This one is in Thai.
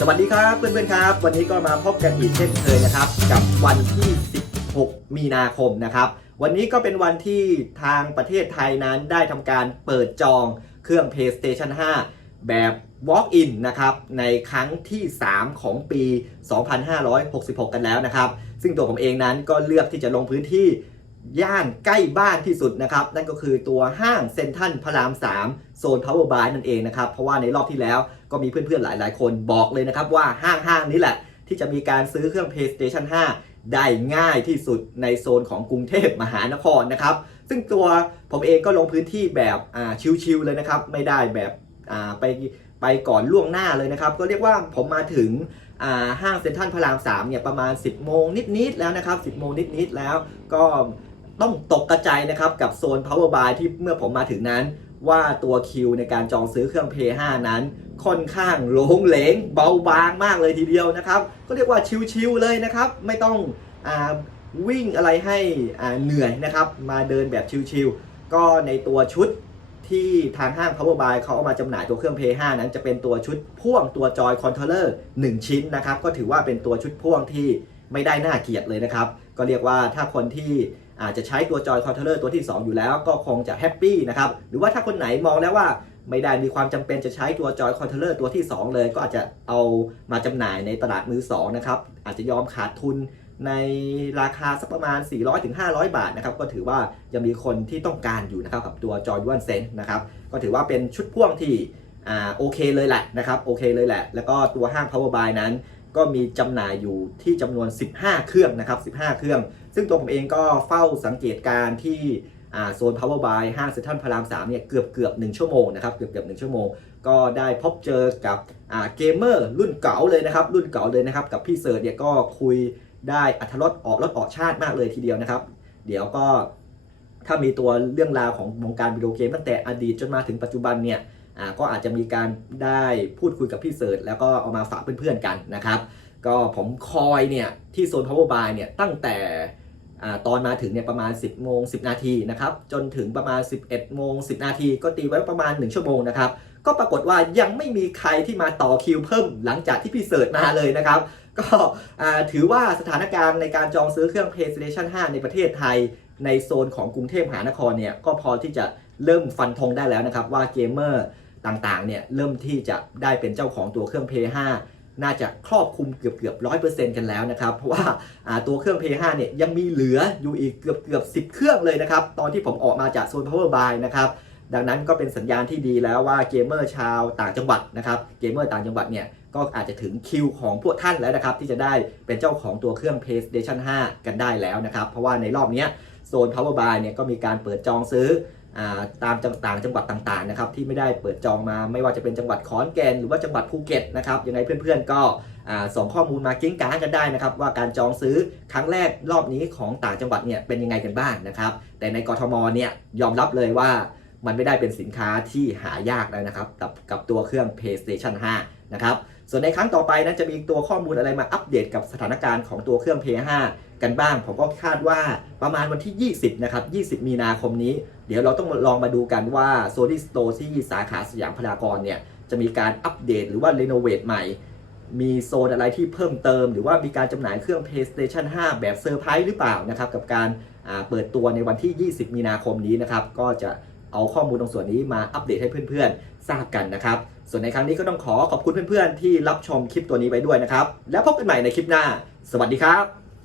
สวัสดีครับเพื่อนๆครับ วันนี้ก็มาพบกันอีกเช่นเคยนะครับ กับวันที่ 16 มีนาคมนะครับ วันนี้ก็เป็นวันที่ทางประเทศไทยนั้นได้ทำการเปิดจองเครื่อง PlayStation 5 แบบ Walk-in นะครับในครั้งที่ 3 ของปี 2566 กันแล้วนะครับ ซึ่งตัวผมเองนั้นก็เลือกที่จะลงพื้นที่ย่านใกล้บ้านที่สุดนะครับ นั่นก็คือตัวห้างเซ็นทรัลพระราม 3 โซน Power Buy นั่นเองนะครับ เพราะว่าในรอบที่แล้ว ก็มีเพื่อนๆหลายๆ คนบอกเลยนะครับว่าห้างห้างนี้แหละ ที่จะมีการซื้อเครื่อง PlayStation 5 ได้ง่ายที่สุดในโซนของกรุงเทพมหานครนะครับ ซึ่งตัวผมเองก็ลงพื้นที่แบบชิลๆเลยนะครับ ไม่ได้แบบไปไปก่อนล่วงหน้าเลยนะครับ ก็เรียกว่าผมมาถึงห้างเซ็นทรัลพระราม 3 เนี่ยประมาณ 10 โมงนิด ๆ แล้วนะครับ 10 โมงนิด ๆ แล้วก็ต้องตกกระจายนะครับ กับโซน Power Buy ที่เมื่อผมมาถึงนั้น ว่าตัวคิวในการจองซื้อเครื่อง Play 5 นั้น ค่อนข้างโหลงเหลงเบาบางมากเลยทีเดียวนะครับ ก็เรียกว่าชิวๆเลยนะครับ ไม่ต้องอวิ่งอะไรให้เหนื่อยนะครับ มาเดินแบบชิวๆก็ในตัวชุดที่ทางห้าง Power Buy เขาเอามาจำหน่ายตัวเครื่อง Play 5 นั้นจะเป็นตัวชุดพ่วงตัวจอยคอนโทรลเลอร์1ชิ้นนะครับ ก็ถือว่าเป็นตัวชุดพ่วงที่ไม่ได้น่าเกลียดเลยนะครับ ก็เรียกว่าถ้าคนที่ อาจจะใช้ตัวจอยคอนโทรลเลอร์ตัวที่ 2 อยู่แล้วก็คงจะแฮปปี้นะครับ หรือว่าถ้าคนไหนมองแล้วว่าไม่ได้มีความจำเป็นจะใช้ตัวจอยคอนโทรลเลอร์ตัวที่ 2 เลย ก็อาจจะเอามาจำหน่ายในตลาดมือ2นะครับ อาจจะยอมขาดทุนในราคาสักประมาณ 400-500 บาทนะครับ ก็ถือว่ายังมีคนที่ต้องการอยู่นะครับกับตัวจอยยูนเซนนะครับ ก็ถือว่าเป็นชุดพ่วงที่อ่าโอเคเลยแหละนะครับโอเคเลยแหละ แล้วก็ตัวห้าง Power Buy นั้น ก็มีจำหน่ายอยู่ที่จำนวน 15 เครื่องนะครับ 15 เครื่อง ซึ่งตัวผมเองก็เฝ้าสังเกตการที่โซน Power Buy ห้างเซ็นทรัลพระราม3เนี่ยเกือบเกือบ1ชั่วโมงนะครับเกือบเกือบ1ชั่วโมง ก็ได้พบเจอกับเกมเมอร์รุ่นเก่าเลยนะครับ รุ่นเก่าเลยนะครับ กับพี่เสิร์ชเนี่ยก็คุยได้อัธรสออกรสออกชาติมากเลยทีเดียวนะครับ เดี๋ยวก็ถ้ามีตัวเรื่องราวของวงการวิดีโอเกมตั้งแต่อดีตจนมาถึงปัจจุบันเนี่ยอ่าก็อาจจะมีการได้พูดคุยกับพี่เสิร์ชแล้วก็เอามาฝากเพื่อนๆกันนะครับ ก็ผมคอยเนี่ยที่โซน Power Buy เนี่ยตั้งแต่อ่า ตอนมาถึงเนี่ยประมาณ 10โมง10 นาทีนะครับจนถึงประมาณ 11โมง10 นาทีก็ตีไว้ประมาณ 1 ชั่วโมงนะครับก็ปรากฏว่ายังไม่มีใครที่มาต่อคิวเพิ่มหลังจากที่พี่เสิร์ชมาเลยนะครับ ก็ถือว่าสถานการณ์ในการจองซื้อเครื่อง PlayStation 5 ในประเทศไทย ในโซนของกรุงเทพมหานครเนี่ยก็พอที่จะเริ่มฟันธงได้แล้วนะครับว่าเกมเมอร์ต่างๆเนี่ยเริ่มที่จะได้เป็นเจ้าของตัวเครื่อง Play 5 น่าจะครอบคลุมเกือบเกือบร้อยเปอร์เซ็นต์กันแล้วนะครับ เพราะว่าาตัวเครื่อง Play 5เนี่ยยังมีเหลืออยู่อีกเกือบเกือบสิเครื่องเลยนะครับ ตอนที่ผมออกมาจากโซน Power Buy นะครับดังนั้นก็เป็นสัญญาณที่ดีแล้วว่าเกมเมอร์ชาวต่างจังหวัดนะครับเกมเมอร์ต่างจังหวัดเนี่ยก็อาจจะถึงคิวของพวกท่านแล้วนะครับ ที่จะได้เป็นเจ้าของตัวเครื่อง PlayStation 5 กันได้แล้วนะครับ เพราะว่าในรอบนี้โซน Power Buy เนี่ยก็มีการเปิดจองซื้อ ตามจังต่างจังหวัดต่างๆนะครับที่ไม่ได้เปิดจองมาไม่ว่าจะเป็นจังหวัดขอนแก่นหรือว่าจังหวัดภูเก็ตนะครับยังไงเพื่อนๆก็อ่าส่งข้อมูลมากิ้งก้างกันได้นะครับว่าการจองซื้อครั้งแรกรอบนี้ของต่างจังหวัดเนี่ยเป็นยังไงกันบ้างนะครับแต่ในกทมเนี่ยยอมรับเลยว่า มันไม่ได้เป็นสินค้าที่หายากแล้วนะครับกับกับตัวเครื่อง PlayStation 5 นะครับส่วนในครั้งต่อไปนั้นจะมีตัวข้อมูลอะไรมาอัปเดตกับสถานการณ์ของตัวเครื่อง Play 5กันบ้าง ผมก็คาดว่าประมาณวันที่ 20 นะครับ 20 มีนาคมนี้ เดี๋ยวเราต้องลองมาดูกันว่า Sony Store ที่สาขาสยามพารากอนเนี่ย จะมีการอัปเดตหรือว่ารีโนเวทใหม่ มีโซนอะไรที่เพิ่มเติม หรือว่ามีการจำหน่ายเครื่อง PlayStation 5 แบบเซอร์ไพรส์หรือเปล่านะครับ กับการเปิดตัวในวันที่ 20 มีนาคมนี้นะครับก็จะ เอาข้อมูลตรงส่วนนี้มาอัปเดตให้เพื่อนๆ ทราบกันนะครับ ส่วนในครั้งนี้ก็ต้องขอขอบคุณเพื่อนๆ ที่รับชมคลิปตัวนี้ไปด้วยนะครับ แล้วพบกันใหม่ในคลิปหน้า สวัสดีครับ